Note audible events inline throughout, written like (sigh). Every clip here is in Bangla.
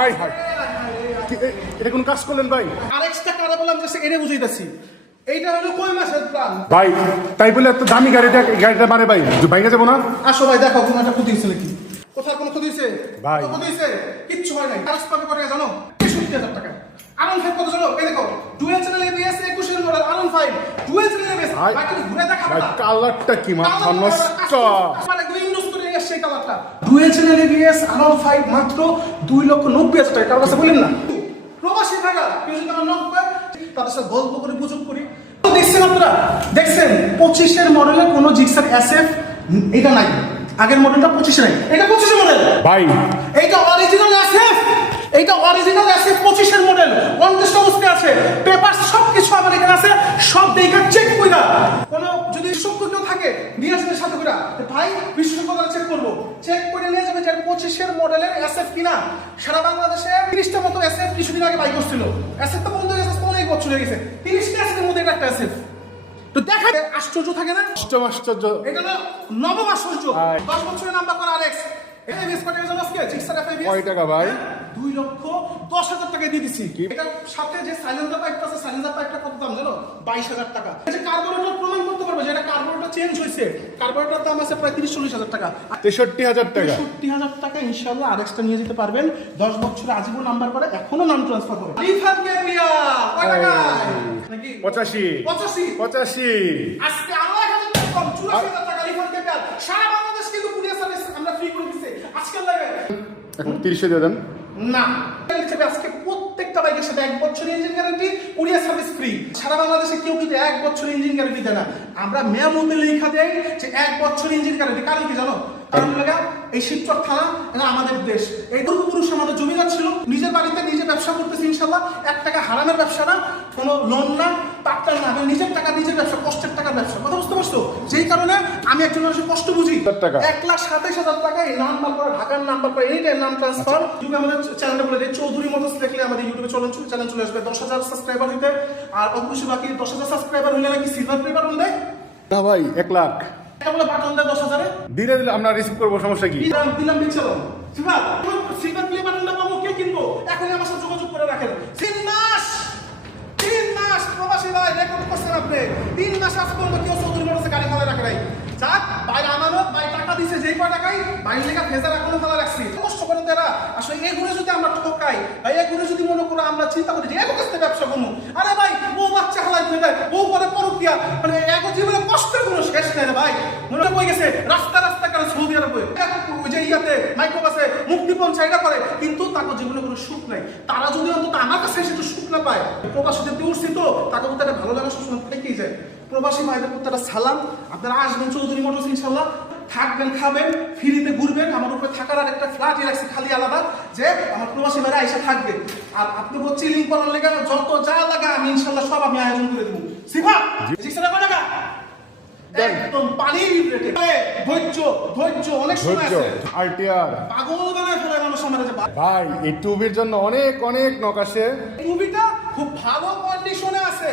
আয় হায়। এটা কোন কাজ করলেন ভাই? আরেকটা কারা বললাম যে এনে বুঝাইতেছি। এইটা হলো কই মাসের প্ল্যান? ভাই তাই বলে এত দামি গাড়িটা গাড়িটা মারে ভাই। বাইকে যাব না? আসো ভাই দেখো কোনো একটা ক্ষতি হয়েছে নাকি? কোথাও কোনো ক্ষতি হয়েছে? ভাই। ক্ষতি হয়েছে? কিচ্ছু হয় নাই। কাজ পাবে কত জানো? তেষট্টি হাজার টাকা। আনন্দ ফাইভ কত জানো? এই দেখো ডুয়েল চ্যানেল এবিএস একুশের মডেল আনন্দ ফাইভ ডুয়েল চ্যানেল এবিএস। বাকি ঘুরে দেখাবো ভাই কালারটা কি মাথা নষ্ট। আমার একদম এই কালারটা ডুয়েল চ্যানেল এবিএস ফাইভ মাত্র দুই লক্ষ নব্বই হাজার টাকা। কারও কাছে বললেন না। প্রবাসী টাকা আমার নক করে তাদের সাথে গল্প করে গুজব করি। দেখছেন আপনারা? দেখছেন? পঁচিশের মডেলে কোনো জিক্সার এসএফ এটা নাই। আগের মডেলটা পঁচিশে নাই। এটা পঁচিশের মডেল ভাই। এইটা অরিজিনাল এসএফ এইটা অরিজিনাল এসএফ পঁচিশের মডেল কন্টেস্ট অবস্থায় আছে। পেপার সব কিছু আমার এখানে আছে। সব দেখা চেক কইরা। কোনো যদি বিশেষজ্ঞ থাকে নিয়ে আসবে করে ভাই বিশেষজ্ঞ চেক করব। চেক করে নিয়ে যাবে যার পঁচিশের মডেলের এসএফ কিনা। সারা বাংলাদেশে তিরিশটা মতো এসএফ কিছুদিন আগে বাই করছিল। এসএফ তো বন্ধ হয়ে গেছে অনেক বছর হয়ে গেছে। তিরিশটা এসএফ এর মধ্যে একটা এসএফ তো দেখা আশ্চর্য থাকে না? অষ্টম আশ্চর্য। এটা নবম আশ্চর্য। দশ বছরের নাম্বার করা আলেক্স এটা মিস করে গেছে আজকে জিক্সার এফআইবিএস কয় টাকা ভাই? দুই লক্ষ দশ হাজার টাকা দিয়ে দিচ্ছি এটার সাথে যে সাইলেন্সার পাইপটা আছে সাইলেন্সার পাইপটা কত দাম জানো? বাইশ হাজার টাকা। যে কার্বোরেটর প্রমাণ করতে পারবে যে এটা কার্বোরেটর চেঞ্জ হয়েছে। কার্বোরেটর দাম আছে প্রায় তিরিশ চল্লিশ হাজার টাকা। তেষট্টি হাজার টাকা। তেষট্টি হাজার টাকা ইনশাল্লাহ আর এক্সট্রা নিয়ে যেতে পারবেন। দশ বছরে আজীবন নাম্বার করে এখনও নাম ট্রান্সফার রিফাত কয় টাকা পঁচাশি। পঁচাশি। পঁচাশি। আজকে আরও এক হাজার টাকা কম চুরাশি হাজার টাকা রিফান্ড ক্যাপিটাল সারা বাংলাদেশ কিন্তু কুরিয়ার সার্ভিস আমরা ফ্রি করে দিচ্ছি আজকের লাগে এখন তিরিশে না। হিসেবে প্রত্যেকটা বাইকের সাথে এক বছর engine guarantee courier service free সারা বাংলাদেশে কেউ কিন্তু এক বছর ইঞ্জিন গ্যারান্টি দেয় না। আমরা মেয়ামতে লেখা দেয় যে এক বছর ইঞ্জিন গ্যারান্টি কারণ কি জানো? এই শিবচর থানা এটা আমাদের দেশ। এই পূর্বপুরুষ আমাদের জমিদার ছিল নিজের বাড়িতে নিজে ব্যবসা করতেছি ইনশাল্লাহ। এক টাকা হারামের ব্যবসা না কোনো লোন না পার্টনার না নিজের টাকা নিজের ব্যবসা কষ্টের টাকার ব্যবসা। কথা বুঝতে পারছ? যেই কারণে আমি একজন মানুষের কষ্ট বুঝি। এক লাখ সাতাইশ হাজার টাকা এই নাম্বার করা ঢাকার নাম্বার করা এই টাইম নাম ট্রান্সফার ইউটিউবে আমাদের চ্যানেলটা বলে দিই চৌধুরী মোটরস দেখলে আমাদের ইউটিউবে চলন চ্যানেল চলে আসবে। দশ হাজার সাবস্ক্রাইবার হইতে আর অবশ্যই বাকি দশ হাজার সাবস্ক্রাইবার হইলে নাকি সিলভার প্লে বাটন দেয় না ভাই এক লাখ। এটা বলে বাটন দেয় দশ হাজারে? দিলে দিলে আমরা রিসিভ করব সমস্যা কি? দিলাম প্লে বাটনটা পাবো কে কিনবো? এখনই আমার সাথে যোগাযোগ করে রাখেন। তিন মাস তিন মাস প্রবাসী ভাই রেকর্ড করছেন আপনি। তিন মাস আজ পর্যন্ত কেউ চৌধুরী মোটরসে গাড়ি খাওয়া রাখে নাই। যাক ভাই আমানত ভাই টাকা দিছে, যেই কয় টাকাই ভাই লেখা ফেজার এখনও ফেলা রাখছি। কষ্ট করেন তারা আসলে এগুলো যদি আমরা ঠকাই, ভাই এগুলো যদি মনে করো আমরা চিন্তা করি যে এগো ব্যবসা করব। আরে ভাই, বউ বাচ্চা খেলাই দেয় বউ করে পরকিয়া মানে এগো জীবনে কষ্টের কোনো শেষ নেই ভাই। মনে হয়ে গেছে, রাস্তা রাস্তা করে সৌদি আরবে যে ইয়াতে মাইক্রোবাসে মুক্তিপণ চাহিদা করে, কিন্তু তাকে জীবনে কোনো সুখ নাই। তারা যদি অন্তত আমার কাছে একটু সুখ না পায়, প্রবাসীদের উঠছি তো, তাকে একটা ভালো লাগা সবসময় থেকেই যায়। প্রবাসী ভাইদের প্রতি একটা সালাম। আপনারা আসবেন চৌধুরী মোটরস ইনশাল্লাহ থাকবেন খাবেন ফ্রিতে ঘুরবেন। আমার উপরে থাকার আর একটা ফ্ল্যাটই রাখছি খালি আলাদা যে আমার প্রবাসী ভাইরা এসে থাকবে। আর আপনি বলছি লিঙ্ক করার লেগে যত যা লাগা আমি ইনশাল্লাহ সব আমি আয়োজন করে দেবো। সিফা একদম পানির রেটে। ধৈর্য ধৈর্য অনেক সময় আছে। আরটিআর। পাগল বানায় ফেলে মানুষ আমার ভাই এই টুবির জন্য অনেক অনেক নক আসে। মুভিটা খুব ভালো কন্ডিশনে আছে।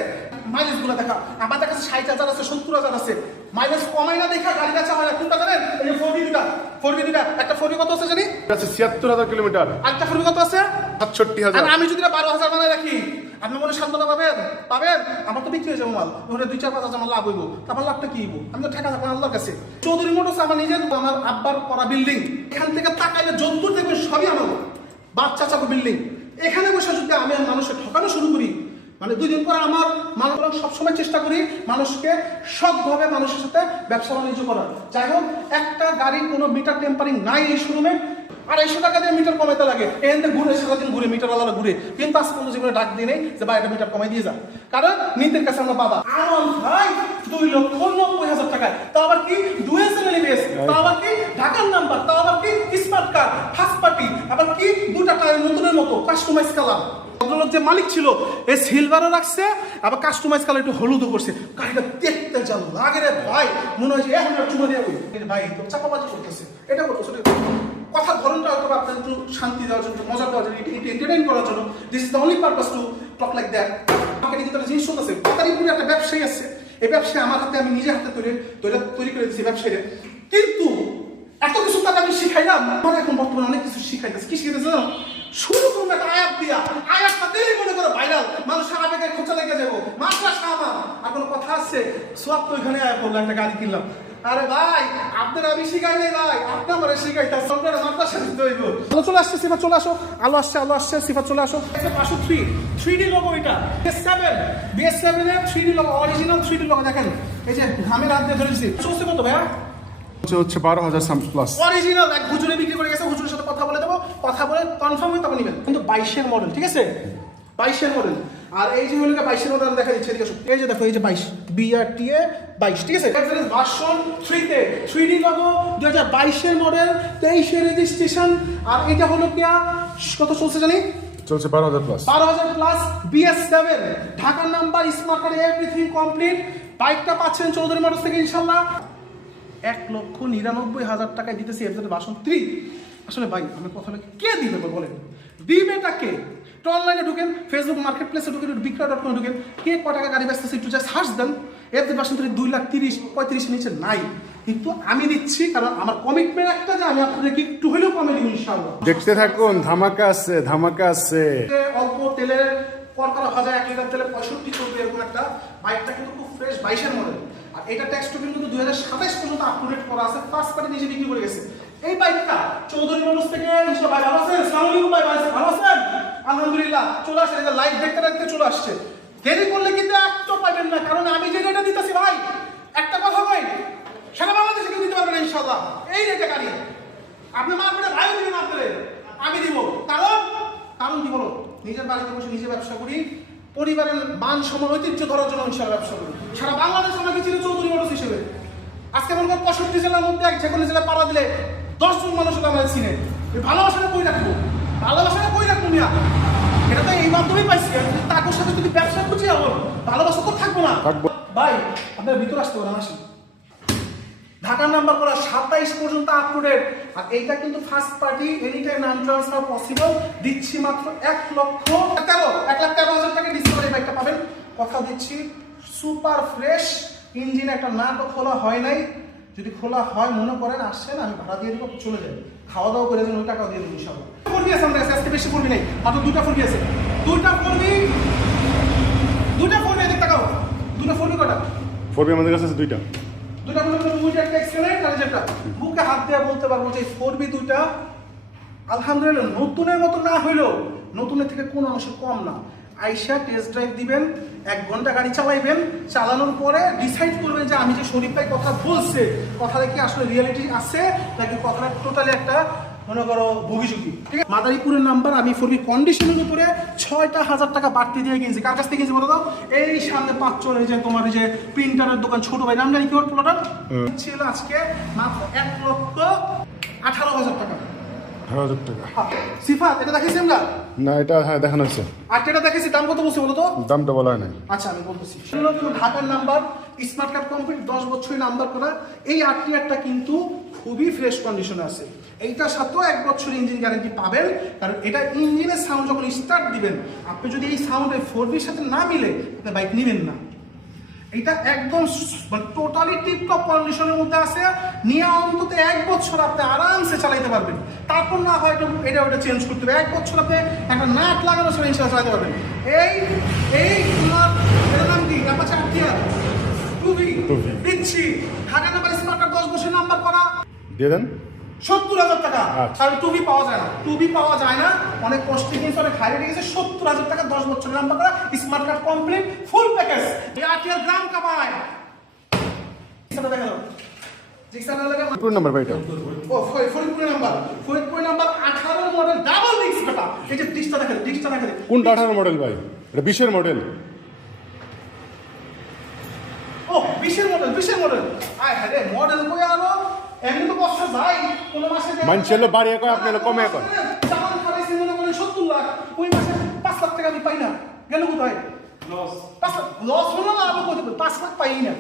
মাইলেজগুলো দেখা। আমাদের কাছে ষাট হাজার আছে সত্তর হাজার আছে। মাইলেজ কমাই না দেখা গাড়িটা চাওয়া যায় কোনটা জানেন? এই যে ফোর দুটা। ফোর দুটা। একটা ফোর কত আছে জানি? আছে ছিয়াত্তর হাজার কিলোমিটার। আরেকটা ফোর কত আছে? সাতষট্টি হাজার। আমি যদি বারো হাজার বানায় রাখি আপনি মনে সান্ত্বনা পাবেন? পাবেন? আমার তো বিক্রি হয়ে যাব মাল। ওখানে দুই চার পাঁচ হাজার আমার লাভ হইব। আমার লাভটা কি হইব? আমি তো ঠেকা থাকব আল্লাহর কাছে। চৌধুরী মোটরস আমার নিজের আমার আব্বার করা বিল্ডিং এখান থেকে তাকাইলে যদ্দূর দেখবেন সবই আমার। বাচ্চা চাকু বিল্ডিং এখানে বসে যদি আমি মানুষকে ঠকানো শুরু করি মানে দুই দিন পর আমার মানুষ সবসময় চেষ্টা করি মানুষকে সৎভাবে মানুষের সাথে ব্যবসা বাণিজ্য করার। যাই হোক, একটা গাড়ির কোনো মিটার টেম্পারিং নাই এই শোরুমে। আড়াইশো টাকা দিয়ে মিটার কমাইতে লাগে। এখান ঘুরে, সারাদিন ঘুরে মিটার আলাদা ঘুরে। কিন্তু আজ পর্যন্ত জীবনে ডাক দিয়ে নেই যে একটা মিটার কমাই দিয়ে যা। কারণ নিতের কাছে আমরা বাবা আনন্দ ভাই, দুই লক্ষ নব্বই হাজার টাকায়। তা আবার কি? চ্যানেল এবিএস তা আবার কি? ঢাকার নাম্বার তা আবার কি? Smart card first party. আবার কি? দুটা টায়ার নতুনের মতো। Customise colour. ভদ্রলোক যে মালিক ছিল এই সিলভারও রাখছে, আবার কাস্টমাইজ কালার একটু হলুদও করছে। গাড়িটা দেখতে যা লাগে রে ভাই, মনে হয় এখন চুমা ভাই তো করতেছে, এটা করতেছে ধরনটা হয়তো আপনার একটু শান্তি দেওয়ার জন্য মজা দেওয়ার জন্য এন্টারটেইন করার জন্য। This is the only purpose to talk like that কিন্তু একটা জিনিস পাতারিপুরে একটা ব্যবসায়ী আছে। এই ব্যবসায় আমার হাতে, আমি নিজে হাতে তৈরি তৈরি তৈরি করে দিচ্ছি ব্যবসায়ীরা। কিন্তু এত কিছু তাকে আমি শিখাইলাম। আমার এখন বর্তমানে অনেক কিছু শিখাইতেছে। কি শিখাইতেছে জানো? শুরু করব একটা আয়াত দিয়া। আয়াতটা দিলেই মনে করো ভাইরাল মানুষ আবেগে খোঁচা লেগে যাব। মাত্রা সামা। আর কোনো কথা আছে? সব তো ওইখানে আয়া পড়ল একটা গাড়ি কিনলাম। আরে ভাই, আপনার আমি শিখাই নাই ভাই। আপনি আমার শিখাই তার সঙ্গে মাত্রা সাথে দইব আলো চলে আসছে সিফা চলে আসো। আলো আসছে আলো আসছে সিফা চলে আসো। পাশো থ্রি থ্রি ডি লোগো এটা। বিএস সেভেন বিএস সেভেনের three D logo original three D logo দেখেন। এই যে ঘামের হাত দিয়ে ধরেছি। চলছে কত ভাইয়া? হচ্ছে হচ্ছে বারো হাজার সাম প্লাস অরিজিনাল এক হুজুরে বিক্রি করে গেছে হুজুরের সাথে কথা বলে দেবো কথা বলে কনফার্ম হয়ে তখন নেবেন। কিন্তু বাইশের মডেল ঠিক আছে? বাইশের মডেল আর এই যে হলো বাইশের মডেল দেখা দিচ্ছে এদিকে এই যে দেখো এই যে বাইশ এ বাইশ ঠিক আছে? ভার্সন থ্রিতে থ্রি ডি লগো দু হাজার বাইশের মডেল তেইশের রেজিস্ট্রেশন আর এটা হলো কিয়া কত চলছে জানি? চলছে বারো হাজার প্লাস বারো হাজার প্লাস বিএস সেভেন ঢাকার number smart card everything complete বাইকটা পাচ্ছেন চৌধুরী মোটরস থেকে ইনশাল্লাহ। এক লক্ষ নিরানব্বই হাজার টাকায় দিতেছি এফজেড বাসন থ্রি আসলে ভাই আমি কথা বলি, কে দিবে বল বলেন? দিবেটা কে? অনলাইনে ঢুকেন ফেসবুক মার্কেট প্লেসে ঢুকেন বিক্রয় ডট কমে ঢুকেন কে ক টাকা গাড়ি ব্যস্ত একটু যা সার্চ দেন। এফজেড বাসন থ্রি দুই লাখ তিরিশ পঁয়ত্রিশ নিচে নাই। কিন্তু আমি দিচ্ছি কারণ আমার কমিটমেন্ট একটা যে আমি আপনাদেরকে একটু হলেও কমে দিব ইনশাল্লাহ দেখতে থাকুন ধামাকা আছে ধামাকা আছে। অল্প তেলের কড়কড়া ভাজা এক লিটার তেলে পঁয়ষট্টি চলবে এরকম একটা বাইকটা কিন্তু খুব ফ্রেশ বাইশের মডেল এটা ট্যাক্স টোকেন কিন্তু দুই পর্যন্ত আপ টু ডেট করা আছে ফার্স্ট পার্টি নিজে বিক্রি করে গেছে। এই বাইকটা চৌধুরী মানুষ থেকে ভাই ভালো আছেন? ভাই ভাই, ভালো আছেন? আলহামদুলিল্লাহ, চলে আসছে এটা লাইভ দেখতে দেখতে চলে আসছে। দেরি করলে কিন্তু একটু পাবেন না, কারণ আমি যে রেটে দিতেছি ভাই, একটা কথা কই, সারা বাংলাদেশে কেউ দিতে পারবেন ইনশাল্লাহ এই রেটে গাড়ি। আপনি মার্কেটে ভাই দিবেন আপনাদের। আমি দিব। কারণ? কারণ কি বলো নিজের বাড়িতে বসে নিজে ব্যবসা করি পরিবারের মান সমান ঐতিহ্য ধরার জন্য আমি সারা ব্যবসা করি। সারা বাংলাদেশ আমাকে ছিল চৌধুরী মোটরস হিসেবে। আজকে মনে করো পঁয়ষট্টি জেলার মধ্যে এক যে কোনো জেলায় পাড়া দিলে দশজন মানুষ আমাদের চিনে। ভালোবাসাটা কই রাখব? ভালোবাসাটা কই রাখব মিয়া? এটা তো এই মাধ্যমেই পাইছি। তাকে যদি সাথে যদি ব্যবসা খুঁজে আমার ভালোবাসা তো থাকব না। ভাই আপনার ভিতরে আসতে পারেন আসি ঢাকার নাম্বার করা সাতাইশ পর্যন্ত আপ টু ডেট আর এইটা কিন্তু ফার্স্ট পার্টি এনি টাইম নাম ট্রান্সফার পসিবল দিচ্ছি মাত্র এক লক্ষ তেরো, এক লাখ তেরো হাজার টাকা ডিসকাউন্ট বাইকটা পাবেন। কথা দিচ্ছি সুপার ফ্রেশ ইঞ্জিন একটা নাটও খোলা হয় নাই। যদি খোলা হয়, মনে করেন আসছেন, আমি ভাড়া দিয়ে দিব, চলে যাই খাওয়া দাওয়া করে দেন, ওই টাকাও দিয়ে দেবো ইনশাল্লাহ ফোরবি আছে আমাদের আজকে বেশি ফোরবি নেই। মাত্র দুইটা ফোরবি আছে। দুইটা ফোরবি দুইটা ফোরবি এদিক তাকাও। দুটো ফোরবি কটা ফোরবি আমাদের কাছে আছে দুইটা। দুটা মনে করো দুইটা একটা এক্সেলেন্ট আর যেটা? বুকে হাত দেওয়া বলতে পারব যে ফোর বি দুইটা, আলহামদুলিল্লাহ নতুনের মতো না হইলেও নতুনের থেকে কোনো অংশ কম না। আইসা টেস্ট ড্রাইভ দিবেন, এক ঘণ্টা গাড়ি চালাইবেন, চালানোর পরে ডিসাইড করবেন যে আমি যে শরীফ ভাই কথা বলছে, কথাটা কি আসলে রিয়েলিটি আছে, নাকি কথাটা টোটালি একটা মনে করো ভুগিঝুঁকি ঠিক আছে মাদারীপুরের নাম্বার আমি ফোরবি কন্ডিশনের উপরে ছয়টা হাজার টাকা বাড়তি দিয়ে কিনছি। কার কাছ থেকে কিনছি বলো এই সামনে পাঁচ চলে যে তোমার যে প্রিন্টারের দোকান ছোট ভাই নাম জানি কি ওর ছিল আজকে মাত্র এক লক্ষ আঠারো হাজার টাকা। আঠারো টাকা। সিফাত এটা আমরা? না এটা হ্যাঁ দেখানো দেখেছি দাম কত বলছে বলো তো? দামটা বলা হয় আচ্ছা আমি বলতেছি। ঢাকার নাম্বার স্মার্ট কার্ড কমপ্লিট দশ বছরের নাম্বার করা। এই আরটিআরটা কিন্তু খুবই ফ্রেশ কন্ডিশনে আছে। এইটার সাথেও এক বছর ইঞ্জিন গ্যারান্টি পাবেন কারণ এটা ইঞ্জিনের সাউন্ড যখন স্টার্ট দিবেন আপনি যদি এই সাউন্ডে ফোর বির সাথে না মিলে আপনি বাইক নেবেন না। এটা একদম মানে টোটালি টিপটপ কন্ডিশনের মধ্যে আছে নিয়ে অন্তত এক বছর আপনি আরামসে চালাইতে পারবেন। তারপর না হয় একটু এটা ওটা চেঞ্জ করতে হবে। এক বছর আপনি একটা নাট লাগানো ছাড়া ইনশাল্লাহ চালাতে পারবেন। এই এই তোমার এটার নাম কি? আরটিআর টুবি 2V দিচ্ছি। ঢাকা নাম্বার স্মার্ট দশ বছর করা দিয়ে দেন। সত্তর হাজার টাকা। আচ্ছা। আর টুবি পাওয়া যায় না। টুবি পাওয়া যায় না। অনেক কষ্টে কিনছে অনেক হাইরে গেছে। সত্তর হাজার টাকা দশ বছরের নাম্বার করা smart card complete full package আটিয়ার গ্রাম কামায় দেখা নাম্বার ও নাম্বার নাম্বার আঠারো মডেল ডাবল ডিস্ক বেটা এই যে ডিস্কটা দেখেন ডিস্কটা দেখেন। কোনটা আঠারো মডেল ভাই? এটা বিশের মডেল ও মডেল বিশের মডেল আয় হ্যাঁ রে মডেল কই আরও এমনি তো কষ্ট কোন মাসে হলো বাড়িয়ে কয়, কমে মনে করেন সত্তর লাখ ওই মাসে পাঁচ লাখ টাকা আমি পাই না। গেল কোথায়? পাঁচ লাখ লস হলো না আমি কত পাঁচ লাখ পাই না।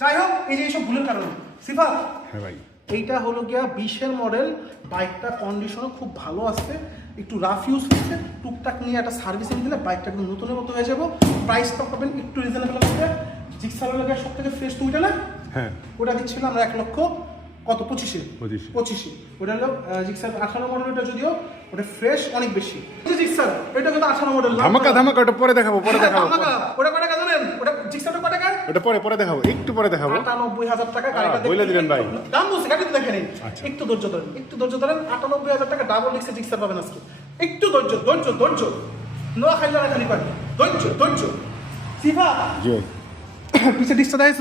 যাই হোক এই যে এইসব ভুলের কারণে। সিফা হ্যাঁ ভাই। এইটা হলো গিয়া বিশের মডেল বাইকটা কন্ডিশনও খুব ভালো আছে একটু রাফ ইউজ হচ্ছে টুকটাক নিয়ে একটা সার্ভিসিং দিলে বাইকটা একদম নতুনের মতো হয়ে যাব। প্রাইসটা পাবেন একটু রিজনেবল জিক্সারের লাগে সব থেকে ফ্রেশ তো না? হ্যাঁ। ওটা দিচ্ছিলাম আমরা এক লক্ষ। কত? পঁচিশে। পঁচিশে। পঁচিশে। ওটা হলো জিক্সার আঠারো মডেল ওটা যদিও ওটা ফ্রেশ অনেক বেশি। জিক্সার এটা কিন্তু আঠারো মডেল ধামাকা ধামাকা ওটা পরে দেখাবো পরে দেখাবো। ওটা কয় টাকা জানেন? ওটা জিক্সারটা কয় টাকা ওটা পরে পরে দেখাবো একটু পরে দেখাবো। আটানব্বই হাজার টাকা গাড়িটা বলে দিলেন ভাই। দাম বলছি গাড়িতে দেখে নিন আচ্ছা। একটু ধৈর্য ধরেন একটু ধৈর্য ধরেন আটানব্বই হাজার টাকা ডাবল ডিক্সে জিক্সার পাবেন আজকে। একটু ধৈর্য ধৈর্য ধৈর্য। নোয়া খাইলে না খালি পানি ধৈর্য ধৈর্য। সিফা জি। (coughs) পিছে ডিক্সটা দেখছ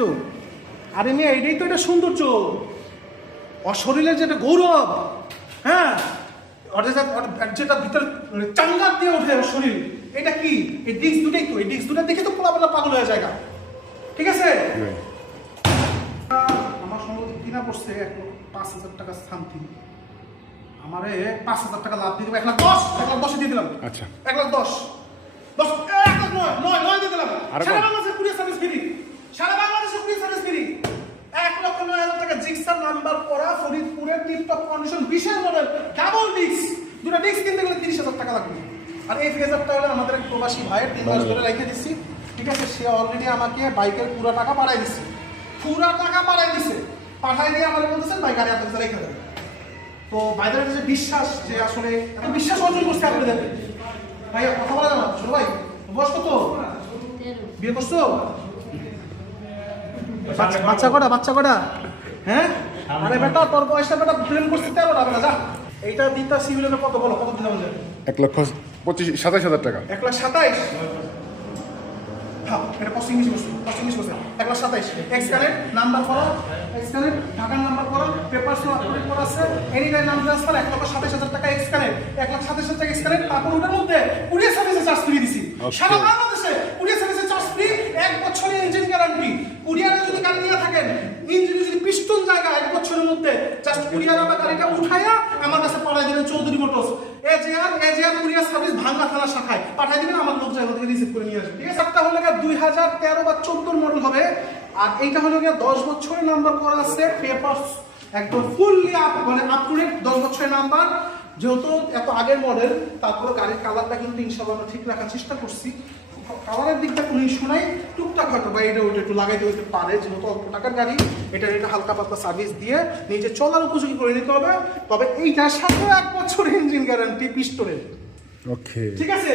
আরে মেয়ে এটাই তো এটা সৌন্দর্য। ওর শরীরের যেটা গৌরব হ্যাঁ ওর যেটা- ভিতর চাঙ্গার দিয়ে ওঠে শরীর এটা কি? এই ডিস্ক দুটাই তো এই ডিস্ক দুটা দেখে তো পোলাপোলা পাগল হয়ে যায় ঠিক আছে? আমার সম্ভবত কিনা পড়ছে এক পাঁচ হাজার টাকা সামথিং আমারে পাঁচ হাজার টাকা লাভ দিয়ে দেবো এক লাখ দশ এক লাখ দশে দিয়ে দিলাম। আচ্ছা। এক লাখ দশ। দশ এক লাখ নয় নয় নয় দিয়ে দিলাম। আরও সারা বাংলাদেশের কুরিয়ার সার্ভিস ফ্রি সারা বাংলাদেশের কুরিয়ার সার্ভিস ফ্রি এক লক্ষ নয় হাজার টাকা জিক্সার নাম্বার করা টিপটপ কন্ডিশন বিশাল মডেল ডাবল ডিস্ক দুটো ডিস্ক কিনতে গেলে তিরিশ হাজার টাকা লাগবে। আর এই ফেজারটা হলো আমাদের এক প্রবাসী ভাইয়ের তিন মাস ধরে রেখে দিচ্ছি ঠিক আছে? সে অলরেডি আমাকে বাইকের পুরো টাকা পাঠাই দিচ্ছে। পুরো টাকা পাঠাই দিচ্ছে। পাঠাই দিয়ে আমার বলতেছেন ভাই গাড়ি আপনার রেখে দেবে তো বাইরের যে বিশ্বাস যে আসলে এত বিশ্বাস অর্জন করছে আপনি দেখেন ভাই কথা বলা না ছোট ভাই বয়স কত? বিয়ে করছ? বাচ্চা- বাচ্চা কটা? বাচ্চা কটা? হ্যাঁ? আরে বেটা তোর বয়সটা বেটা প্রেম করতে তেরোটা বেটা যা। এইটা দিতা সিভিলের কত বলো কত দিলাম যাবে এক লক্ষ পঁচিশ সাতাশ হাজার টাকা। এক লাখ সাতাইশ? হ্যাঁ এটা ইংলিশ করছে কষ্ট ইংলিশ করছে এক লাখ সাতাইশ। এক্সকানেট নাম্বার করা এক্সকানেট ঢাকার নাম্বার করা পেপার আপলোড করা আছে এনি টাইম নাম ট্রান্সফার এক লক্ষ সাতাইশ হাজার টাকা এক্সকানেট এক লাখ সাতাইশ হাজার টাকা এক্সকানেট তারপর ওটার মধ্যে কুড়িয়ে সার্ভিসে চার্জ ফ্রি দিছি। সারা বাংলাদেশে সার্ভিসে চার্জ ফ্রি এক বছরের ইঞ্জিন গ্যারান্টি কুরিয়ারে যদি গাড়ি নিয়ে থাকেন ইঞ্জিনে যদি পিস্টন জায়গা এক বছরের মধ্যে জাস্ট কুরিয়ার আমার গাড়িটা উঠাইয়া আমার কাছে পাঠাই দিলেন Chowdhury motors. AGR AGR courier service Bhanga থানা শাখায় পাঠাই দিবেন, আমার লোক জায়গা থেকে রিসিভ করে নিয়ে আসবে। ঠিক আছে? একটা হলো গিয়ে দুই হাজার তেরো বা চোদ্দোর মডেল হবে, আর এইটা হলো গিয়ে দশ বছরের নাম্বার করা আছে পেপার একদম ফুললি আপ মানে আপ টু ডেট দশ বছরের নাম্বার যেহেতু এত আগের মডেল তারপরে গাড়ির কালারটা কিন্তু ইনশাল্লাহ ঠিক রাখার চেষ্টা করছি। কালারের দিকটা কোনো ইস্যু নাই টুকটাক হয়তো বা এটা ওইটা একটু লাগাইতে হইতে পারে যেহেতু অল্প টাকার গাড়ি এটা এটা হালকা পাতলা সার্ভিস দিয়ে নিজে চলার উপযোগী করে নিতে হবে। তবে এইটার সাথে এক বছর ইঞ্জিন গ্যারান্টি পিস্টনের ওকে। ঠিক আছে?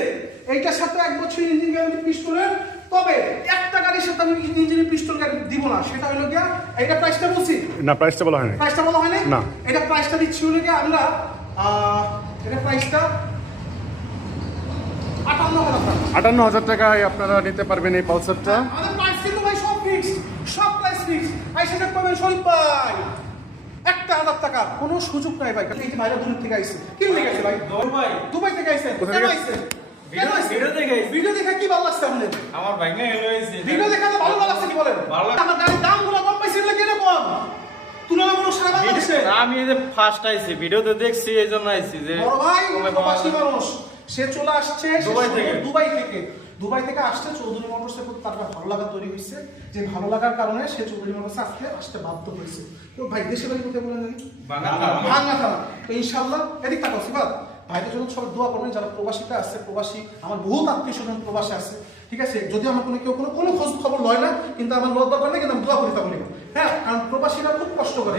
এইটার সাথে এক বছর ইঞ্জিন গ্যারান্টি পিস্টনের তবে একটা গাড়ির সাথে আমি ইঞ্জিনের পিস্টন গাড়ি দিব না সেটা হলো গিয়া এটা প্রাইসটা বলছি? না প্রাইসটা বলা হয়নি। প্রাইসটা বলা হয় না। এটা প্রাইসটা দিচ্ছি হলো গিয়ে আমরা এটা প্রাইসটা আটান্ন হাজার টাকা টাকায় আপনারা নিতে পারবেন এই পালসারটা। প্রাইস ভাই সব ফিক্সড সব প্রাইস ফিক্সড আইসা দেখ পাবেন শরীফ ভাই। একটা হাজার টাকা কোনো সুযোগ নাই ভাই। এই যে ভাইরা দূর থেকে আইছে। কি গেছে ভাই? দুবাই দুবাই থেকে আইছেন কোথা থেকে? আইছেন ভিডিও- দেখে ভিডিও দেখে কি ভালো লাগছে আপনাদের? আমার ভাগ্নে এলো হয়েছে ভিডিও দেখে তো ভালো লাগছে কি বলেন? ভালো লাগ- আমার গাড়ির দামগুলো কম পাইছেন না কীরকম? তুলনামূলক সারা বাংলাদেশে। আমি এই যে ফার্স্ট আইছি ভিডিওতে দেখছি এই জন্য আইছি যে বড় ভাই প্রবাসী মানুষ। সে চলে আসছে দুবাই থেকে। দুবাই থেকে। দুবাই থেকে আসছে চৌধুরী মোটরসের প্রতি তার ভালো লাগা তৈরি হয়েছে যে ভালো লাগার কারণে সে চৌধুরী মোটরসে আজকে আসতে বাধ্য হয়েছে। তো ভাই দেশে বাড়ি কোথায় বলেন জানি ভাঙা থানা। তো ইনশাল্লাহ এদিক থাকো সিফাত। ভাইদের জন্য সবাই দোয়া করবেন যারা প্রবাসীতে আসছে প্রবাসী আমার বহুত আত্মীয় স্বজন প্রবাসী আছে। ঠিক আছে? যদি আমার কোনো কেউ কোনো কোনো খোঁজ খবর লয় না কিন্তু আমার লোক দরকার নেই কিন্তু আমি দোয়া করি তা বলি হ্যাঁ কারণ প্রবাসীরা খুব কষ্ট করে।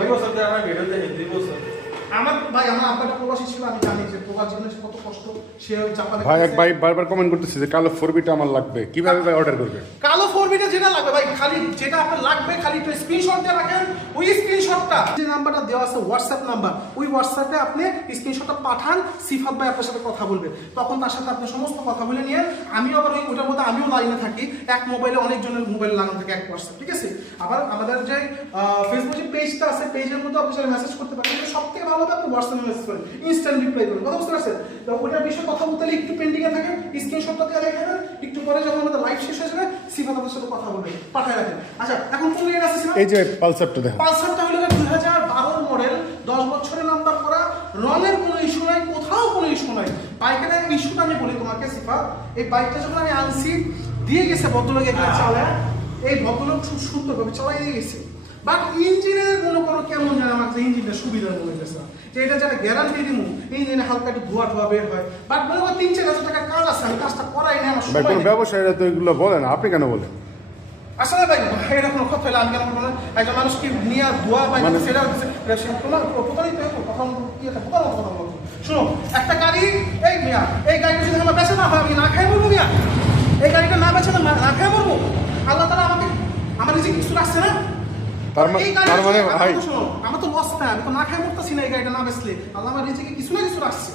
আমার ভাই আমার আব্বাটা প্রবাসী ছিল আমি জানি যে প্রবাস জীবনে কত কষ্ট সে জাপানে ভাই এক ভাই বারবার কমেন্ট করতেছে যে কালো ফোরবিটা আমার লাগবে। কীভাবে ভাই অর্ডার করবে? কালো ফোরবিটা যেটা লাগবে ভাই খালি যেটা আপনার লাগবে খালি একটু স্ক্রিনশট দিয়ে রাখেন ওই স্ক্রিনশটটা যে নাম্বারটা দেওয়া আছে হোয়াটসঅ্যাপ নাম্বার ওই হোয়াটসঅ্যাপে আপনি স্ক্রিনশটটা পাঠান সিফাত ভাই আপনার সাথে কথা বলবে। তখন তার সাথে আপনি সমস্ত কথা বলে নিয়ে আমিও আবার ওই ওটার মধ্যে আমিও লাইনে থাকি। এক মোবাইলে অনেকজনের মোবাইল লাগানো থাকে এক হোয়াটসঅ্যাপ ঠিক আছে? আবার আমাদের যে ফেসবুক যে পেজটা আছে পেজের মধ্যে আপনি মেসেজ করতে পারেন। সব থেকে ভালো হবে আপনি হোয়াটসঅ্যাপে মেসেজ করেন ইনস্ট্যান্ট রিপ্লাই করবেন কথা বুঝতে পারছেন? তো ওটার বিষয়ে কথা বলতে হলে একটু পেন্ডিংয়ে থাকে স্ক্রিনশটটা দিয়ে রেখে দেন একটু পরে যখন আমাদের লাইভ শেষ হয়ে যাবে সিফাত আপনার সাথে কথা বলবে পাঠায় রাখেন। আচ্ছা এখন কোন আছে এই যে পালসারটা দেখো। পালসারটা হলো দুই হাজার বারোর মডেল দশ বছরের নাম্বার করা রঙের কোনো ইস্যু নাই কোথাও কোনো ইস্যু নাই। বাইকের ইস্যুটা আমি বলি তোমাকে সিফা এই বাইকটা যখন আমি আনছি দিয়ে গেছে ভদ্রলোক এখানে চালায় এই ভদ্রলোক খুব সুন্দরভাবে চালাই দিয়ে গেছে। বাট ইঞ্জিনের মনে করো কেমন যেন আমার ইঞ্জিনটা সুবিধা মনে হয়েছে না। যে এটা যারা গ্যারান্টি দিব ইঞ্জিনে হালকা একটু ধোয়া ধোয়া বের হয়। বাট মনে করো তিন চার হাজার টাকা কাজ আছে আমি কাজটা করাই না আমার সময় কোনো। ব্যবসায়ীরা তো এগুলো বলে না আপনি কেন বলেন? আসলে ভাই এরকম কথা হলে আমি কেন বলব না? একজন মানুষকে নিয়ে দোয়া পাই মানে- সেটা হচ্ছে এটা তোমার প্রতারিত কথা কি একটা মতো কথা বলছো শোনো একটা গাড়ি এই মিয়া এই গাড়িটা যদি আমার বেঁচে না হয় আমি না খাই বলব মিয়া? এই গাড়িটা না বেঁচে না না খাই বলব আল্লাহ তালা আমাকে আমার নিজে কিছু রাখছে না? তার মা- তার মানে ভাই তো শোনো, আমার তো লস না আমি তো না খাই মরতেছি না এই গাড়িটা না বেচলে। আল্লাহ আমার নিজেকে কিছু না কিছু রাখছে।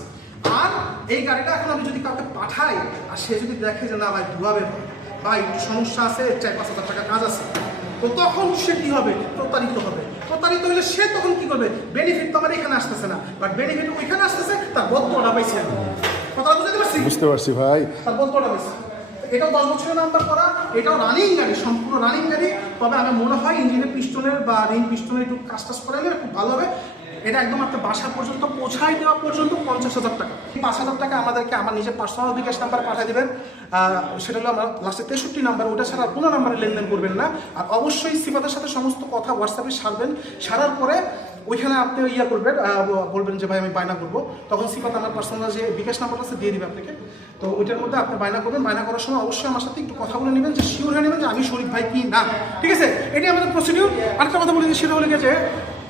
আর এই গাড়িটা এখন আমি যদি কাউকে পাঠাই আর সে যদি দেখে যে না ভাই ধোয়াবে ভাই একটু সমস্যা আছে চার পাঁচ হাজার টাকা কাজ আছে। তো তখন সে কি হবে? প্রতারিত হবে। প্রতারিত হলে সে তখন কি করবে? বেনিফিট তো আমার এখানে আসতেছে না। বাট বেনিফিট ওইখানে আসতেছে তার বদটা পাইছে। আমি। কথা বুঝতে পারছি? বুঝতে পারছি ভাই। তার বলতোটা বেশি এটাও দশ বছরের নাম্বার করা, এটাও রানিং গাড়ি, সম্পূর্ণ রানিং গাড়ি। তবে আমার মনে হয় ইঞ্জিনের পিস্টনের বা রিং পিস্টনের একটু কাজ টাজ করে নিলে খুব ভালো হবে। এটা একদম আপনার বাসা পর্যন্ত পৌঁছাই দেওয়া পর্যন্ত পঞ্চাশ হাজার টাকা। এই পাঁচ হাজার টাকা আমাদেরকে আমার নিজের পার্সোনাল বিকাশ নাম্বার পাঠিয়ে দেবেন। সেটা হলো আমার লাস্টে তেষট্টি নাম্বার ওটা ছাড়া কোনো নাম্বারে লেনদেন করবেন না। আর অবশ্যই সিফাতের সাথে সমস্ত কথা হোয়াটসঅ্যাপে সারবেন। সারার পরে ওইখানে আপনি ইয়া করবেন বলবেন যে, ভাই, আমি বায়না করব। তখন সিফাত আমার পার্সোনাল যে বিকাশ নাম্বারটা আছে, দিয়ে দিবে আপনাকে। তো ওইটার মধ্যে আপনি বায়না করবেন। বায়না করার সময় অবশ্যই আমার সাথে একটু কথা বলে নেবেন যে শিওর হয়ে নেবেন যে আমি শরীফ ভাই কি না। ঠিক আছে? এটাই আমাদের প্রসিডিউর আরেকটা কথা বলে সেটা হলে গেছে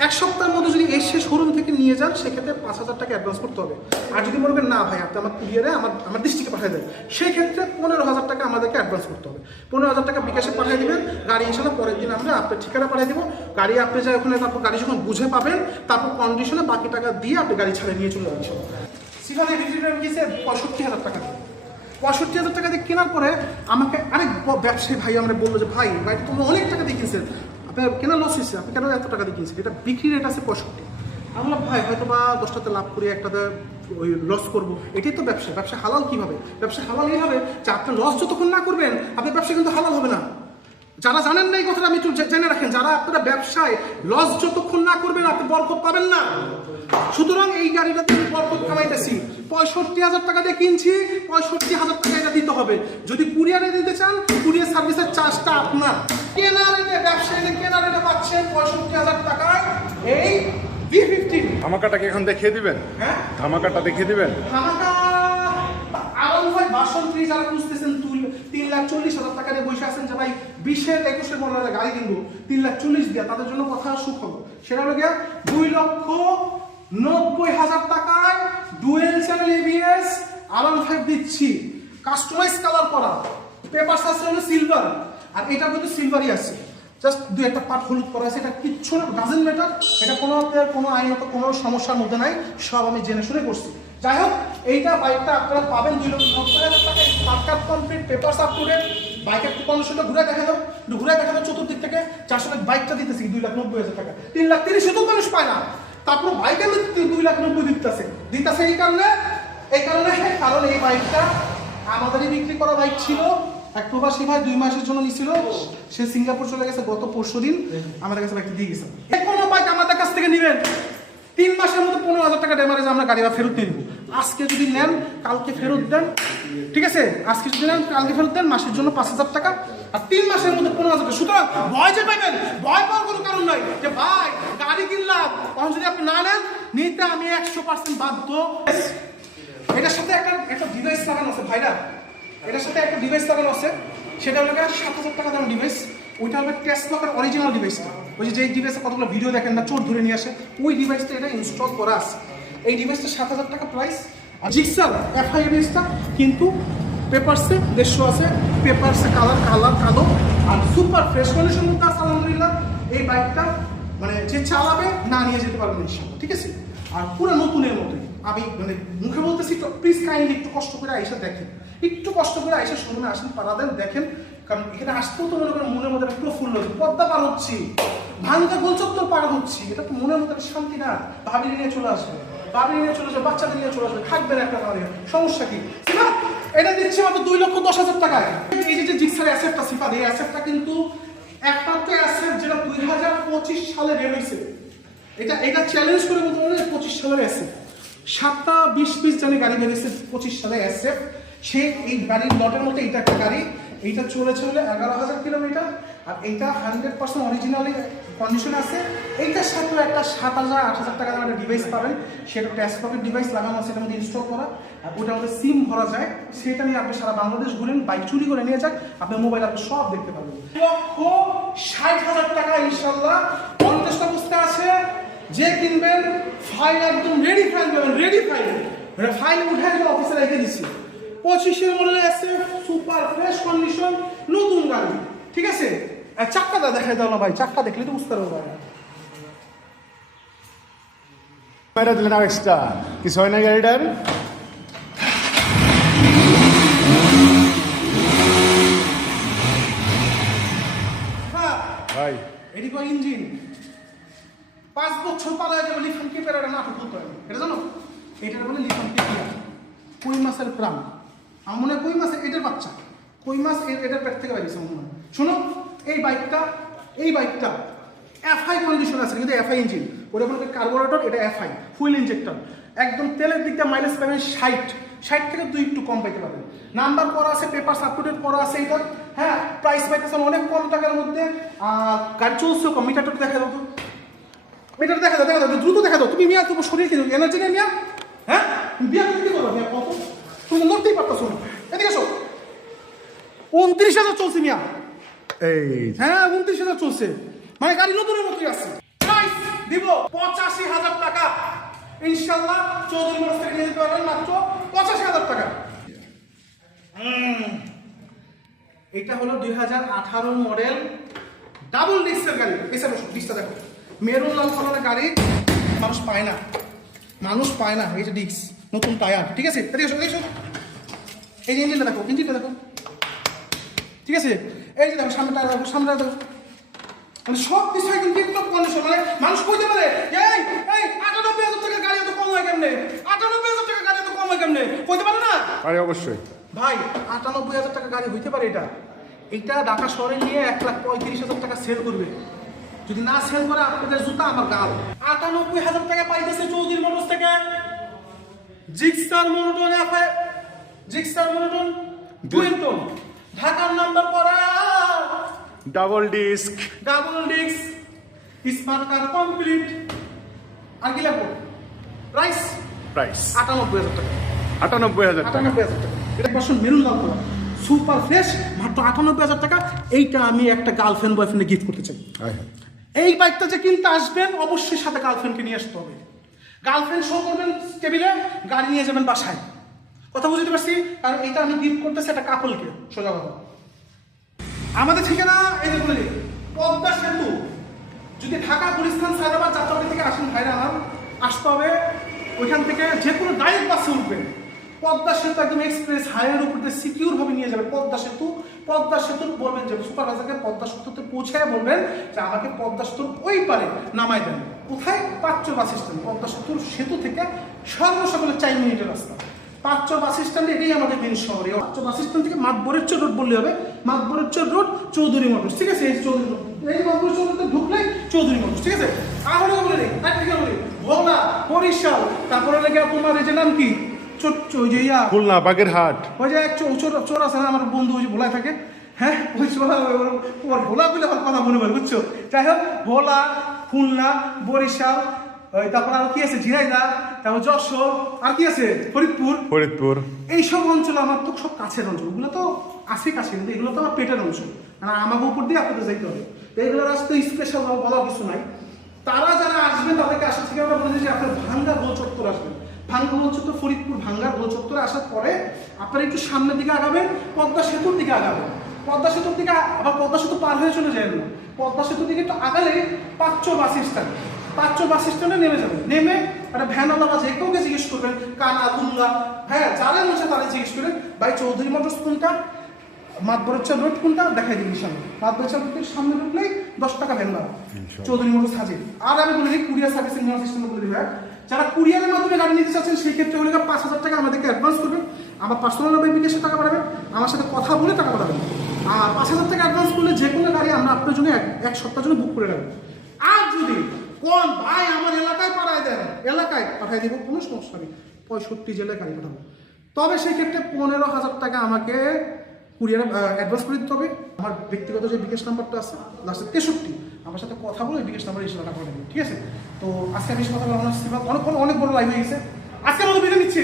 এক সপ্তাহের মধ্যে যদি এসে শোরুম থেকে নিয়ে যান, সেক্ষেত্রে পাঁচ হাজার টাকা অ্যাডভান্স করতে হবে। আর যদি মনে না ভাই, আপনি আমার কুরিয়ারে আমার আমার ডিস্ট্রিক্টে পাঠিয়ে দেন সেই ক্ষেত্রে পনেরো হাজার টাকা আমাদেরকে অ্যাডভান্স করতে হবে। পনেরো হাজার টাকা বিকাশে পাঠিয়ে দেবেন। গাড়ি ইনশাল্লাহ পরের দিন আমরা আপনার ঠিকানা পাঠিয়ে দেবো। গাড়ি আপনি যা ওখানে তারপর গাড়ি যখন বুঝে পাবেন, তারপর কন্ডিশনে বাকি টাকা দিয়ে আপনি গাড়ি ছাড়ে নিয়ে চলে যাবেন। সিফানে রিজিটার গিয়েছে পঁয়ষট্টি হাজার টাকা দিয়ে। পঁয়ষট্টি হাজার টাকা দিয়ে কেনার পরে আমাকে আরেক ব্যবসায়ী ভাই আমরা বলল যে, ভাই গাড়িটা তুমি অনেক টাকা দিয়ে কিনছেন। আপনার কেনা লস হয়েছে আপনি কেন এত টাকা দিয়ে কিনছেন? এটা বিক্রি রেট আছে পঁয়ষট্টি। আমি বললাম, ভাই হয়তো বা দশটাতে লাভ করি, একটাতে ওই লস করব। এটাই তো ব্যবসা। ব্যবসা হালাল কীভাবে? ব্যবসা হালাল এইভাবে যে আপনি লস যতক্ষণ না করবেন, আপনার ব্যবসা কিন্তু হালাল হবে না। যারা জানেন না এই কথাটা আমি একটু জেনে রাখেন যারা আপনারা ব্যবসায় লস যতক্ষণ না করবেন আপনি বরকত পাবেন না। সুতরাং এই গাড়িটা তুমি বরকত কামাইতেছি। পঁয়ষট্টি হাজার টাকা দিয়ে কিনছি পঁয়ষট্টি হাজার টাকা এটা দিতে হবে। যদি কুরিয়ারে দিতে চান কুরিয়ার সার্ভিসের চার্জটা আপনার। কেনা রেটে ব্যবসায়ীদের কেনা রেটে পাচ্ছেন পঁয়ষট্টি হাজার টাকায় এই বি ফিফটিন ধামাকাটাকে এখন দেখিয়ে দিবেন? হ্যাঁ? ধামাকাটা দেখিয়ে দিবেন? ধামাকা আরন হয় বাসন থ্রি যারা খুঁজতেছেন তুই- তিন লাখ চল্লিশ হাজার টাকা দিয়ে বসে আছেন যে ভাই, বিশের একুশের মডেলের গাড়ি কিনবো। তিন লাখ চল্লিশ দিয়া, তাদের জন্য কথা সুখবর সেটা হলো গিয়া, দুই লক্ষ নব্বই হাজার টাকায় ডুয়েল চ্যানেল এবিএস আরন ফাইভ দিচ্ছি। কাস্টমাইজ কালার করা। পেপার আছে হলো সিলভার আর এটা কিন্তু সিলভারই আছে। জাস্ট দুই একটা পার্ট হলুদ করা আছে। এটা কিচ্ছু না ডাজেন্ট ম্যাটার এটা কোনো কোনো আইনত কোনো সমস্যার মধ্যে নাই। সব আমি জেনে শুনে করছি। যাই হোক এইটা বাইকটা আপনারা পাবেন দুই লক্ষ নব্বই হাজার টাকায় Parker complete paper up to date বাইকের কন্ডিশনটা ঘুরে দেখা একটু ঘুরে দেখা দাও চতুর্দিক থেকে যার সঙ্গে বাইকটা দিতেছি দুই লাখ নব্বই হাজার টাকা। তিন লাখ তিরিশ শুধু মানুষ পায় না। তারপর বাইকে দুই লাখ নব্বই দিতেছে। দিতেছে এই কারণে এই কারণে কারণ এই বাইকটা আমাদেরই বিক্রি করা বাইক ছিল। এক প্রবাসী ভাই দুই মাসের জন্য নিছিল। সে সিঙ্গাপুর চলে গেছে গত পরশু দিন আমাদের কাছে বাইকটা দিয়ে গেছে। কোনো বাইক আমাদের কাছ থেকে নেবেন। তিন মাসের মধ্যে পনেরো হাজার টাকা ড্যামারেজ আমরা গাড়ি বা ফেরত নিয়ে নেব আজকে যদি নেন, কালকে ফেরত দেন, ঠিক আছে? আজকে যদি নেন, কালকে ফেরত দেন, মাসের জন্য পাঁচ হাজার টাকা। আর তিন মাসের মধ্যে পনেরো হাজার টাকা। সুতরাং ভয় যে পাইবেন, ভয় পাওয়ার কোনো কারণ নাই যে, ভাই, গাড়ি কিনলাম। তখন যদি আপনি না নেন, নিতে আমি একশো পার্সেন্ট বাধ্য। এটার সাথে একটা একটা ডিভাইস লাগানো আছে, ভাইরা। এটার সাথে একটা ডিভাইস লাগানো আছে। সেটা হলো সাত হাজার টাকা দাম ডিভাইস ওইটা হবে টেস্ট লকের অরিজিনাল ডিভাইসটা ওই যে ডিভাইসে কতগুলো ভিডিও দেখেন না চোর ধরে নিয়ে আসে, ওই ডিভাইসটা এটা ইনস্টল করা আছে। এই ডিভাইসটা সাত হাজার টাকা প্রাইস আর জিক্সার এফআই ডিভাইসটা কিন্তু পেপারসে দেড়শো আছে পেপারসে কালার কালার কালো আর সুপার ফ্রেশ কন্ডিশন মধ্যে আছে, আলহামদুলিল্লাহ। এই বাইকটা মানে যে চালাবে, না নিয়ে যেতে পারবে ইনশাল্লাহ ঠিক আছে? আর পুরো নতুনের মতোই। আমি মানে মুখে বলতেছি প্লিজ কাইন্ডলি একটু কষ্ট করে আইসা দেখেন। একটু কষ্ট করে আইসা শোরুমে আসেন, পাড়া দেন, দেখেন কারণ এখানে আসতেও তো মনে করেন মনের মধ্যে প্রফুল্ল হচ্ছে পদ্মা পার হচ্ছি, ভাঙ্গা গোলচত্বর পার হচ্ছি, এটা তো মনের মধ্যে শান্তি না। ভাবি নিয়ে চলে আসবে ভাবি নিয়ে চলে আসবে, বাচ্চাদের নিয়ে চলে আসবে থাকবে না একটা কারণে সমস্যা কি? সিফা, এটা দিচ্ছি মাত্র দুই লক্ষ দশ হাজার টাকায়। এই যে জিক্সার অ্যাসেটটা সিফা, এই অ্যাসেটটা কিন্তু একমাত্র অ্যাসেট যেটা দুই হাজার পঁচিশ সালে বের হয়েছে এটা এটা চ্যালেঞ্জ করে বলতে পারব যে পঁচিশ সালের অ্যাসেট সাতটা বিশ পিস জানি গাড়ি বেরিয়েছে পঁচিশ সালে অ্যাসেট সে এই গাড়ির লটের মধ্যে এটা একটা গাড়ি এইটা চলেছে হলে এগারো হাজার কিলোমিটার, আর এইটা হান্ড্রেড পার্সেন্ট অরিজিনালি কন্ডিশন আছে। এইটার সাথেও একটা সাত হাজার, আট হাজার টাকা একটা ডিভাইস পাবেন। সেটা ট্যাসপকেট ডিভাইস লাগানো এটার মধ্যে ইনস্টল করা। আর ওটার মধ্যে সিম ভরা যায়। সেটা নিয়ে আপনি সারা বাংলাদেশ ঘুরেন বাইক চুরি করে নিয়ে যান আপনার মোবাইল আপনি সব দেখতে পাবেন। লক্ষ ষাট হাজার টাকা ইনশাল্লাহ পঞ্চাশ অবস্থা আছে। যে কিনবেন ফাইল একদম রেডি ফাইল পাবেন রেডি ফাইল ফাইল উঠে অফিসে রেখে দিচ্ছি পঁচিশের মডেল আছে সুপার ফ্রেশ কন্ডিশন নতুন গাড়ি। ঠিক আছে? চাক্কাটা দেখাই দাও না ভাই চাক্কা দেখলে তো বুঝতে পারব না মেরা দিলেন এক্সট্রা কিছু হয় না গাড়িটার? হ্যাঁ ভাই। এটি কয় ইঞ্জিন পাঁচ বছর পালা যাবে লিফান কি পেরে না করতে হবে এটা জানো? এটার বলে লিফান কি কই মাছের প্রাণ। আমার মনে কই মাছের এটার বাচ্চা? কই এর- এটার পেট থেকে বেরিয়েছে আমার মনে শোনো, এই বাইকটা এই বাইকটা এফআই কন্ডিশন আছে, কিন্তু এফআই ইঞ্জিন ওটা বলতে কার্বোরেটর এটা এফআই ফুল ইঞ্জেক্টর একদম তেলের দিকটা মাইলেজ পাবেন ষাট। ষাট থেকে দুই একটু কম পাইতে পারবেন। নাম্বার করা আছে পেপার সাপোর্টেড করা আছে এটা হ্যাঁ প্রাইস পাইতেছেন অনেক কম টাকার মধ্যে। আর গাড়ি চলছেও কম মিটারটা দেখা দাও তো। মিটার দেখা দাও দেখা দাও, দ্রুত দেখা দাও। তুমি মিয়া, তোমার শরীর কি? এনার্জি নেই মিয়া? হ্যাঁ? বিয়া কি করো? মিয়া, কত? তুমি নড়তেই পারতো না। এদিকে এসো। উনত্রিশ হাজার চলছে মিয়া। এই হ্যাঁ উনত্রিশ হাজার চলছে। মানে গাড়ি নতুনের মতোই আছে। দিব পঁচাশি হাজার টাকা। ইনশাল্লাহ চৌধুরী মোড় থেকে নিয়ে যেতে পারবেন মাত্র পঁচাশি হাজার টাকা। এটা হলো দুই হাজার আঠারো মডেল ডাবল ডিস্কের গাড়ি। এসে বসো ডিস্কটা দেখো। মেরুন লাল কালারের গাড়ি। মানুষ পায় না। মানুষ পায় না। এই যে ডিস্ক নতুন টায়ার। ঠিক আছে? এদিকে এসো, এদিকে। এই যে ইঞ্জিনটা দেখো ইঞ্জিনটা দেখো। ঠিক আছে? এই যে দেখো সামনে টায়ার দেখো সামনে টায়ার দেখো। মানে সব কিছু একদম টিপটপ কন্ডিশন মানে মানুষ কইতে পারে এই এই আটানব্বই হাজার টাকা গাড়ি এত কম হয় কেমনে? আটানব্বই হাজার টাকা গাড়ি এত কম হয় কেমনে? কইতে পারে না? আরে অবশ্যই। ভাই আটানব্বই হাজার টাকা গাড়ি হইতে পারে এটা। এটা ঢাকা শহরে নিয়ে এক লাখ পঁয়ত্রিশ হাজার টাকা সেল করবে। যদি না সেল করে আপনাদের জুতা আমার গাল। আটানব্বই হাজার টাকা পাইতেছে চৌধুরী মোটরস থেকে। জিক্সার এফআই জিক্সার মনোটন টুয়েন্টন ঢাকার নাম্বার করা। Double disc double disc smart car complete. আর কি লাগবো প্রাইস প্রাইস আটানব্বই হাজার টাকা। আটানব্বই হাজার টাকা। আটানব্বই হাজার টাকা। এটা পার্সেন্ট মেরুন লাল কালার সুপার ফ্রেশ মাত্র আটানব্বই হাজার টাকা। এইটা আমি একটা গার্লফ্রেন্ড বয়ফ্রেন্ডে গিফট করতে চাই। এই বাইকটা যে কিনতে আসবেন অবশ্যই সাথে গার্লফ্রেন্ডকে নিয়ে আসতে হবে। গার্লফ্রেন্ড শো করবেন টেবিলে গাড়ি নিয়ে যাবেন বাসায়। কথা বুঝতে পারছি? কারণ এটা আমি গিফট করতেছি একটা কাপলকে। সোজা কথা। আমাদের ঠিকানা এই যে বলে পদ্মা সেতু। যদি ঢাকা, গুলিস্তান সায়দাবাদ যাত্রাবাড়ি থেকে আসেন ভাইরা আমার আসতে হবে ওইখান থেকে যে কোনো ডাইরেক্ট বাসে উঠবেন। পদ্মা সেতু একদম এক্সপ্রেস হাইওয়ের উপর দিয়ে সিকিউর ভাবে নিয়ে যাবে পদ্মা সেতু। পদ্মা সেতুর বলবেন যে, সুপারভাইজারকে পদ্মা সেতুতে পৌঁছায় বলবেন যে, আমাকে পদ্মা সেতুর ওই পারে নামাই দেন। কোথায়? পাঁচচর বাস স্ট্যান্ড পদ্মা সেতুর সেতু থেকে সর্বসকলে চার মিনিটের রাস্তা। পাঁচচর বাস স্ট্যান্ড এটাই আমাদের মেন শহরে। পাঁচচর বাস স্ট্যান্ড থেকে মাতবরেশ্বর রোড বললে হবে। মাতবরেশ্বর রোড চৌধুরী মোটরস ঠিক আছে? এই চৌধুরী এই মাতবরেশ্বর রোডে ঢুকলেই চৌধুরী মোটরস ঠিক আছে? আহলে বলে আর বলি ভোলা বরিশাল তারপরে লেগে তোমার এই যে নাম কি? ওই যে ইয়া। খুলনা বাগেরহাট। ওই যে এক চোর আছে না আমার বন্ধু ওই যে ভোলায় থাকে। হ্যাঁ? ওই চোর তোমার ভোলা বলে আমার কথা মনে পড়ে বুঝছ? যাই হোক ভোলা খুলনা বরিশাল তারপর আর কি আছে? ঝিনাইদা তারপর যশোর আর কি আছে? ফরিদপুর। ফরিদপুর। এইসব অঞ্চল আমার তো সব কাছের অঞ্চল। ওগুলো তো আছে কাছে কিন্তু এগুলো তো আমার পেটের অঞ্চল মানে আমাকে উপর দিয়ে আপনাদের যাইতে হবে। তো এগুলোর আসতে স্পেশাল বলার কিছু নাই। তারা যারা আসবেন তাদেরকে আসার থেকে আমরা বলেছি যে আপনার ভাঙ্গা গোল চত্বর আসবেন। ভাঙ্গা গোল চত্বর ফরিদপুর ভাঙ্গার গোল চত্বরে আসার পরে আপনারা একটু সামনের দিকে আগাবেন পদ্মা সেতুর দিকে আগাবেন। পদ্মা সেতুর দিকে আবার পদ্মা সেতু পার হয়ে চলে যায় না পদ্মা সেতুর দিকে একটু আগালে পাঁচশো বাস স্ট্যান্ড। পাঁচশো বাস স্ট্যান্ডে নেমে যাবেন নেমে একটা ভ্যানওয়ালা বা যে কাউকে জিজ্ঞেস করবেন কানা গুঙ্গা হ্যাঁ যারা মনে তারা জিজ্ঞেস করেন ভাই চৌধুরী মোটরস কোনটা? মাতবরচ্চা রোড কোনটা? দেখাই দিবি সামনে। মাতবরচ্চা রোডের সামনে ঢুকলেই দশ টাকা ভ্যান ভাড়া চৌধুরী মোটরস হাজির আর আমি বলে দিই কুরিয়ার সার্ভিসিং নেওয়ার সিস্টেম বলে ভাই। যারা কুরিয়ারের মাধ্যমে গাড়ি নিতে চাচ্ছেন সেই ক্ষেত্রে হলে পাঁচ হাজার টাকা আমাদেরকে অ্যাডভান্স করবেন আমার পার্সোনাল ভাবে বিকাশে টাকা পাঠাবেন আমার সাথে কথা বলে টাকা পাঠাবেন আর পাঁচ হাজার টাকা অ্যাডভান্স করলে যে কোনো গাড়ি আমরা আপনার জন্য এক এক সপ্তাহের জন্য বুক করে রাখব আর যদি কোন ভাই আমার এলাকায় পাড়ায় দেন? এলাকায় পাঠাই দিব কোনো সমস্যা নেই পঁয়ষট্টি জেলায় গাড়ি পাঠাবো। তবে সেক্ষেত্রে পনেরো হাজার টাকা আমাকে কুরিয়ার অ্যাডভান্স করে দিতে হবে। আমার ব্যক্তিগত যে বিকাশ নাম্বারটা আছে লাস্টে তেষট্টি, আমার সাথে কথা বলে বিকাশ নাম্বারে এসে টাকা করে ঠিক আছে? তো আজকে আমি কথা বললাম অনেকক্ষণ অনেক বড় লাইভ হয়ে গেছে। আজকে আমাদের বিদায় নিচ্ছি।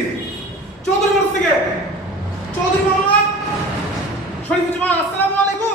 চৌধুরী থেকে। চৌধুরী মোহাম্মদ শরীফ আসসালামু আলাইকুম।